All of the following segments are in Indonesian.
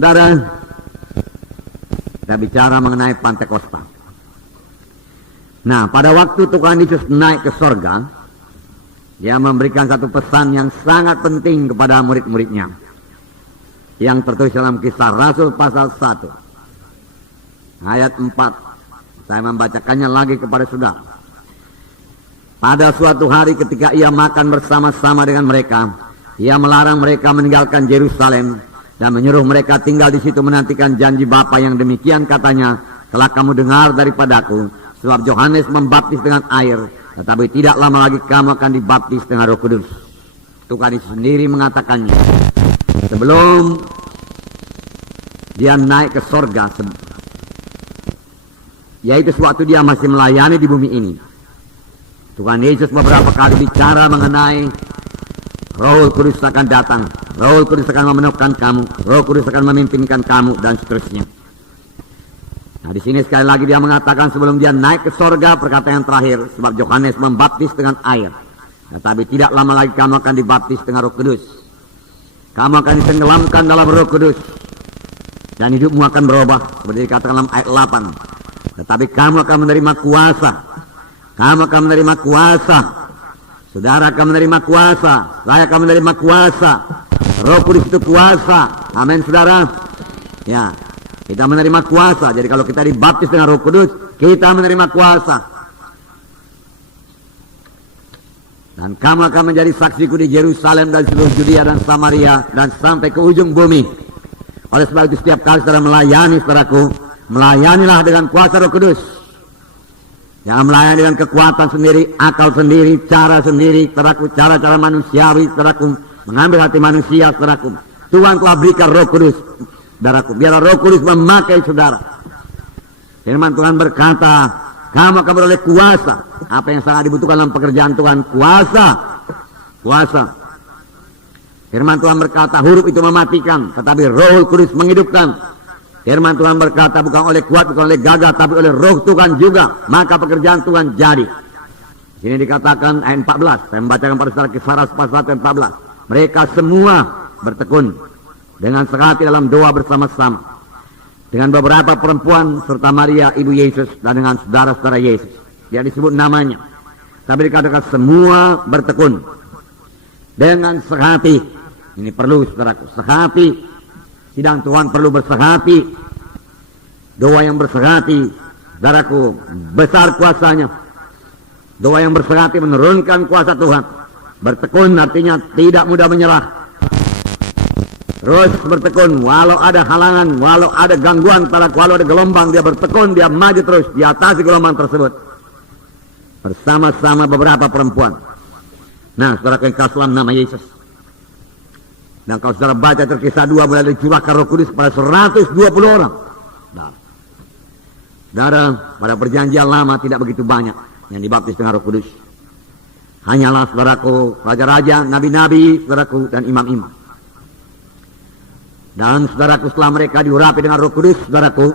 Saudara, kita bicara mengenai Pantekosta. Nah, pada waktu Tuhan Yesus naik ke sorga, Dia memberikan satu pesan yang sangat penting kepada murid-muridnya, yang tertulis dalam Kisah Rasul pasal 1 ayat 4. Saya membacakannya lagi kepada saudara. Pada suatu hari ketika Ia makan bersama-sama dengan mereka, Ia melarang mereka meninggalkan Yerusalem dan menyuruh mereka tinggal di situ menantikan janji Bapa yang demikian katanya, telah kamu dengar daripadaku, sebab Yohanes membaptis dengan air, tetapi tidak lama lagi kamu akan dibaptis dengan Roh Kudus. Tuhan Yesus sendiri mengatakannya sebelum Dia naik ke sorga, yaitu sewaktu Dia masih melayani di bumi ini. Tuhan Yesus beberapa kali bicara mengenai Roh Kudus akan datang, Roh Kudus akan memenuhkan kamu, Roh Kudus akan memimpinkan kamu, dan seterusnya. Nah, di sini sekali lagi Dia mengatakan sebelum Dia naik ke sorga, perkataan yang terakhir, sebab Yohanes membaptis dengan air, tetapi tidak lama lagi kamu akan dibaptis dengan Roh Kudus. Kamu akan ditenggelamkan dalam Roh Kudus, dan hidupmu akan berubah, seperti dikatakan dalam ayat 8. Tetapi kamu akan menerima kuasa. Kamu akan menerima kuasa. Saudara akan menerima kuasa. Saya akan menerima kuasa. Roh Kudus itu kuasa. Amin, saudara. Ya, kita menerima kuasa. Jadi kalau kita dibaptis dengan Roh Kudus, kita menerima kuasa. Dan kamu akan menjadi saksiku di Yerusalem dan seluruh Judea dan Samaria dan sampai ke ujung bumi. Oleh sebab itu setiap kali saudara melayani, saudaraku, melayanilah dengan kuasa Roh Kudus. Jangan melayani dengan kekuatan sendiri, akal sendiri, cara sendiri, saudaraku, cara-cara manusiawi, saudaraku, mengambil hati manusia, saudaraku. Tuhan telah berikan Roh Kudus, saudaraku. Biarlah Roh Kudus memakai saudara. Firman Tuhan berkata, kamu akan beroleh kuasa. Apa yang sangat dibutuhkan dalam pekerjaan Tuhan? Kuasa. Kuasa. Firman Tuhan berkata, huruf itu mematikan, tetapi Roh Kudus menghidupkan. Firman Tuhan berkata, bukan oleh kuat, bukan oleh gagah, tapi oleh Roh Tuhan juga, maka pekerjaan Tuhan jadi. Ini dikatakan ayat 14. Saya membacakan pada saudara Kisah Rasul pasal 14. Mereka semua bertekun dengan sehati dalam doa bersama-sama dengan beberapa perempuan serta Maria ibu Yesus dan dengan saudara-saudara Yesus. Dia disebut namanya. Tapi dikatakan semua bertekun dengan sehati. Ini perlu, saudaraku, sehati. Sidang Tuhan perlu bersehati. Doa yang bersehati, saudaraku, besar kuasanya. Doa yang bersehati menurunkan kuasa Tuhan. Bertekun artinya tidak mudah menyerah. Terus bertekun, walau ada halangan, walau ada gangguan, walau ada gelombang, dia bertekun, dia maju terus, di atas gelombang tersebut. Bersama-sama beberapa perempuan. Nah, saudara yang kasih nama Yesus. Dan kalau saudara baca Kisah 2, mulai dicurahkan Roh Kudus pada 120 orang. Saudara, pada perjanjian lama tidak begitu banyak yang dibaptis dengan Roh Kudus. Hanyalah, saudaraku, raja-raja, nabi-nabi, saudaraku, dan imam-imam. Dan saudaraku, setelah mereka diurapi dengan Roh Kudus, saudaraku,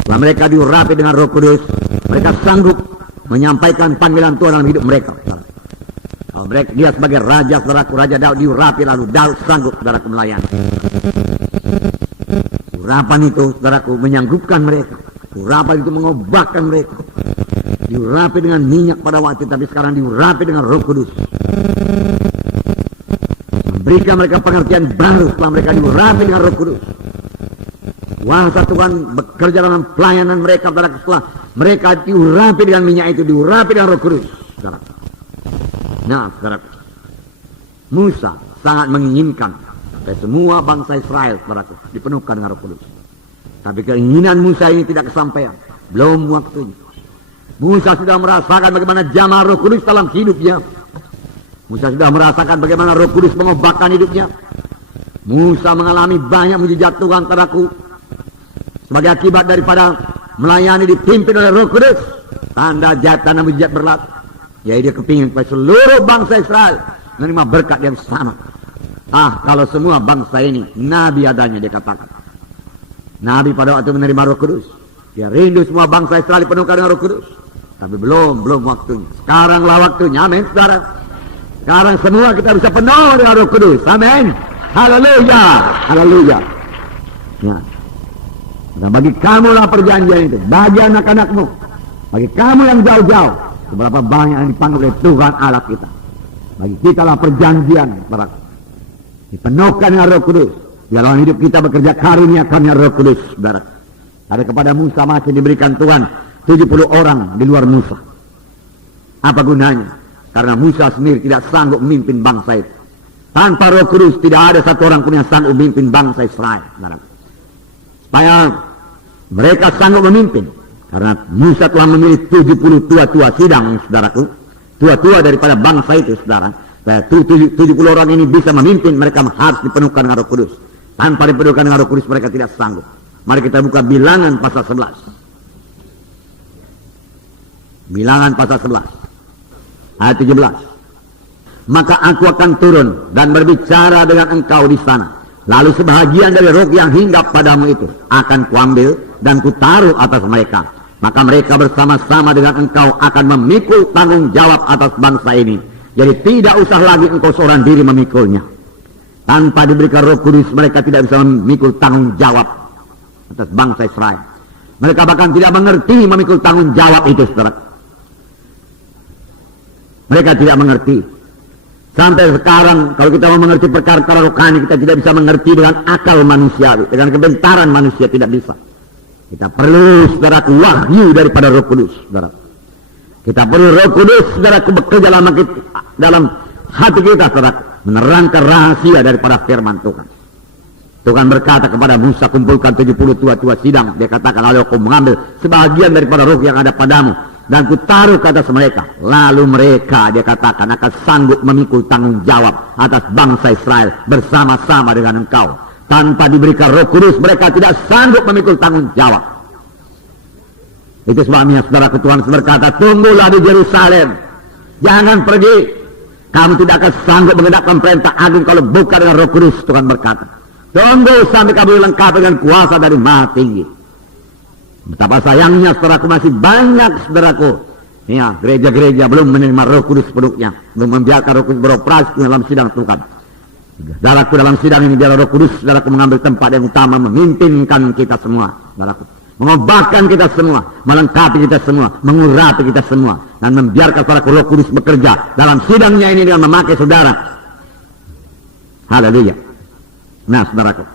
setelah mereka diurapi dengan Roh Kudus, mereka sanggup menyampaikan panggilan Tuhan dalam hidup mereka. Kalau mereka, dia sebagai raja, saudaraku, Raja Daud diurapi, lalu Daud sanggup, saudaraku, melayani. Urapan itu, saudaraku, menyanggupkan mereka. Urapan itu mengubahkan mereka. Diurapi dengan minyak pada waktu, tapi sekarang diurapi dengan Roh Kudus. Memberikan mereka pengertian baru setelah mereka diurapi dengan Roh Kudus. Kuasa Tuhan bekerja dalam pelayanan mereka, saudaraku, setelah mereka diurapi dengan minyak itu, diurapi dengan Roh Kudus, saudaraku. Nah, saudaraku, Musa sangat menginginkan supaya semua bangsa Israel, saudaraku, dipenuhkan dengan Roh Kudus. Tapi keinginan Musa ini tidak kesampaian, belum waktunya. Musa sudah merasakan bagaimana jamaah Roh Kudus dalam hidupnya. Musa sudah merasakan bagaimana Roh Kudus mengubahkan hidupnya. Musa mengalami banyak mujizat Tuhan, saudaraku, sebagai akibat daripada melayani dipimpin oleh Roh Kudus. Tanda jahit, tanda mujizat berlaku. Ya, dia kepingin supaya seluruh bangsa Israel menerima berkat yang sama. Kalau semua bangsa ini nabi adanya, dia katakan. Nabi pada waktu menerima Roh Kudus, dia rindu semua bangsa Israel dipenuhkan dengan Roh Kudus. Tapi belum waktunya. Sekaranglah waktunya, amin, saudara. Sekarang semua kita bisa penuh dengan Roh Kudus, amin. Haleluya, haleluya. Ya. Nah, bagi kamulah perjanjian itu, bagi anak-anakmu, bagi kamu yang jauh-jauh, seberapa banyak yang dipanggil oleh Tuhan Allah kita. Bagi kita lah perjanjian, saudara. Dipenuhkan dengan Roh Kudus. Dalam hidup kita bekerja karunia-karunia Roh Kudus, saudara. Ada kepada Musa masih diberikan Tuhan 70 orang di luar Musa. Apa gunanya? Karena Musa sendiri tidak sanggup memimpin bangsa itu. Tanpa Roh Kudus tidak ada satu orang pun yang sanggup memimpin bangsa Israel, saudara. Supaya mereka sanggup memimpin. Karena Musa telah memilih 70 tua-tua sidang, saudaraku. Tua-tua daripada bangsa itu, saudara. 70 orang ini bisa memimpin, mereka harus dipenuhkan dengan Roh Kudus. Tanpa dipenuhkan dengan Roh Kudus mereka tidak sanggup. Mari kita buka Bilangan pasal 11. Bilangan pasal 11. Ayat 17. Maka aku akan turun dan berbicara dengan engkau di sana. Lalu sebahagian dari roh yang hinggap padamu itu akan kuambil dan kutaruh atas mereka. Maka mereka bersama-sama dengan engkau akan memikul tanggung jawab atas bangsa ini. Jadi tidak usah lagi engkau seorang diri memikulnya. Tanpa diberikan Roh Kudus mereka tidak bisa memikul tanggung jawab atas bangsa Israel. Mereka bahkan tidak mengerti memikul tanggung jawab itu, saudara. Mereka tidak mengerti. Sampai sekarang kalau kita mau mengerti perkara-perkara rohani, kita tidak bisa mengerti dengan akal manusiawi, dengan kebentaran manusia tidak bisa. Kita perlu, saudaraku, wahyu daripada Roh Kudus, saudara. Kita perlu Roh Kudus, saudaraku, bekerja dalam hati kita, saudara, menerangkan rahasia daripada firman Tuhan. Tuhan berkata kepada Musa, kumpulkan 70 tua-tua sidang. Dia katakan, lalu aku mengambil sebagian daripada roh yang ada padamu dan kutaruh ke atas mereka. Lalu mereka, dia katakan, akan sanggup memikul tanggung jawab atas bangsa Israel bersama-sama dengan engkau. Tanpa diberikan Roh Kudus mereka tidak sanggup memikul tanggung jawab. Itu sebabnya saudara Tuhan berkata, tunggulah di Yerusalem, jangan pergi. Kamu tidak akan sanggup mengendapkan perintah agung kalau bukan dengan Roh Kudus. Tuhan berkata, tunggu sampai kamu lengkap dengan kuasa dari Maha Tinggi. Betapa sayangnya saudaraku, masih banyak saudaraku, ya, gereja-gereja belum menerima Roh Kudus sepenuhnya, belum membiarkan Roh Kudus beroperasi dalam sidang Tuhan. Saudaraku, dalam sidang ini biar Roh Kudus, saudaraku, mengambil tempat yang utama, memimpinkan kita semua, saudaraku, mengubahkan kita semua, melengkapi kita semua, mengurapi kita semua, dan membiarkan saudaraku Roh Kudus bekerja dalam sidangnya ini dengan memakai saudara. Haleluya. Nah, saudaraku,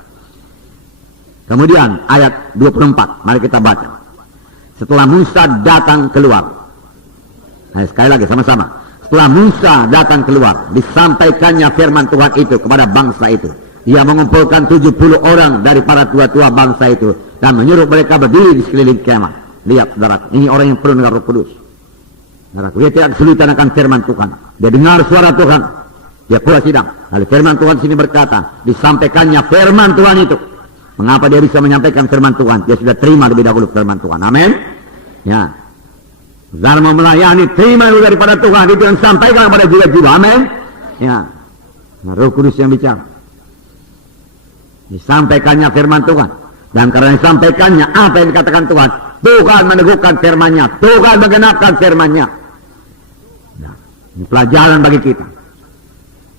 kemudian ayat 24, mari kita baca. Setelah Musa datang keluar, nah, sekali lagi sama-sama. Setelah Musa datang keluar, disampaikannya firman Tuhan itu kepada bangsa itu. Ia mengumpulkan 70 orang dari para tua-tua bangsa itu dan menyuruh mereka berdiri di sekeliling kemah. Lihat, saudara, ini orang yang penuh dengan Roh Kudus. Saudara, dia tidak kesulitan akan firman Tuhan. Dia dengar suara Tuhan. Dia pula sidang. Lalu firman Tuhan sini berkata, disampaikannya firman Tuhan itu. Mengapa dia bisa menyampaikan firman Tuhan? Dia sudah terima lebih dahulu firman Tuhan. Amin. Ya. Saudara mau melayani, terima dulu daripada Tuhan. Itu yang sampaikan kepada jiwa-jiwa. Amin. Ya. Nah, Roh Kudus yang bicara. Disampaikannya firman Tuhan. Dan karena disampaikannya, apa yang dikatakan Tuhan? Tuhan meneguhkan firman-Nya. Tuhan menggenapkan firman-Nya. Nah, ini pelajaran bagi kita.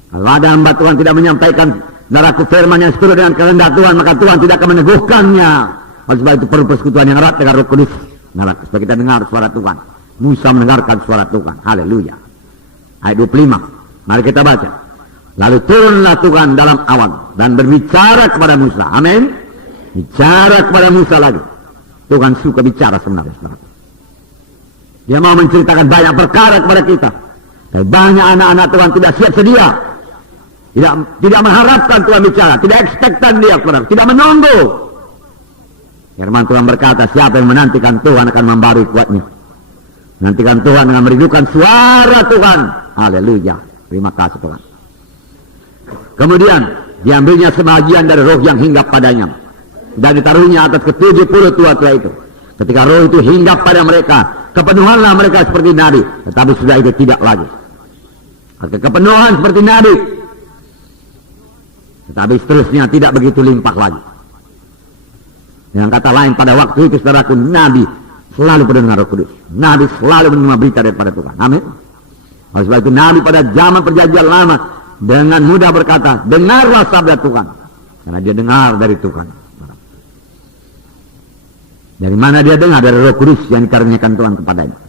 Kalau ada hamba Tuhan tidak menyampaikan daraku firman yang seturut dengan kehendak Tuhan, maka Tuhan tidak akan meneguhkannya. Oleh sebab itu perlu persekutuan yang erat dengan Roh Kudus. Nah, supaya kita dengar suara Tuhan. Musa mendengarkan suara Tuhan. Haleluya. Ayat 25. Mari kita baca. Lalu turunlah Tuhan dalam awan dan berbicara kepada Musa. Amin. Bicara kepada Musa lagi. Tuhan suka bicara sebenarnya. Dia mau menceritakan banyak perkara kepada kita. Dan banyak anak-anak Tuhan tidak siap sedia. Tidak mengharapkan Tuhan bicara. Tidak ekspektan dia kepada, tidak menunggu. Firman Tuhan berkata, siapa yang menantikan Tuhan akan membarui kuatnya. Menantikan Tuhan dengan merindukan suara Tuhan. Haleluya. Terima kasih Tuhan. Kemudian diambilnya sebagian dari roh yang hinggap padanya dan ditaruhnya atas ke-70 tua-tua itu. Ketika roh itu hinggap pada mereka, kepenuhanlah mereka seperti nabi. Tetapi sudah itu tidak lagi. Kepenuhan seperti nabi, tetapi seterusnya tidak begitu limpah lagi. Dengan kata lain, pada waktu itu saudaraku, nabi selalu penuh dengan Roh Kudus. Nabi selalu menerima berita daripada Tuhan. Amin. Oleh sebab itu nabi pada zaman perjanjian lama dengan mudah berkata, dengarlah sabda Tuhan. Karena dia dengar dari Tuhan. Dari mana dia dengar? Dari Roh Kudus yang dikaruniakan Tuhan kepadanya.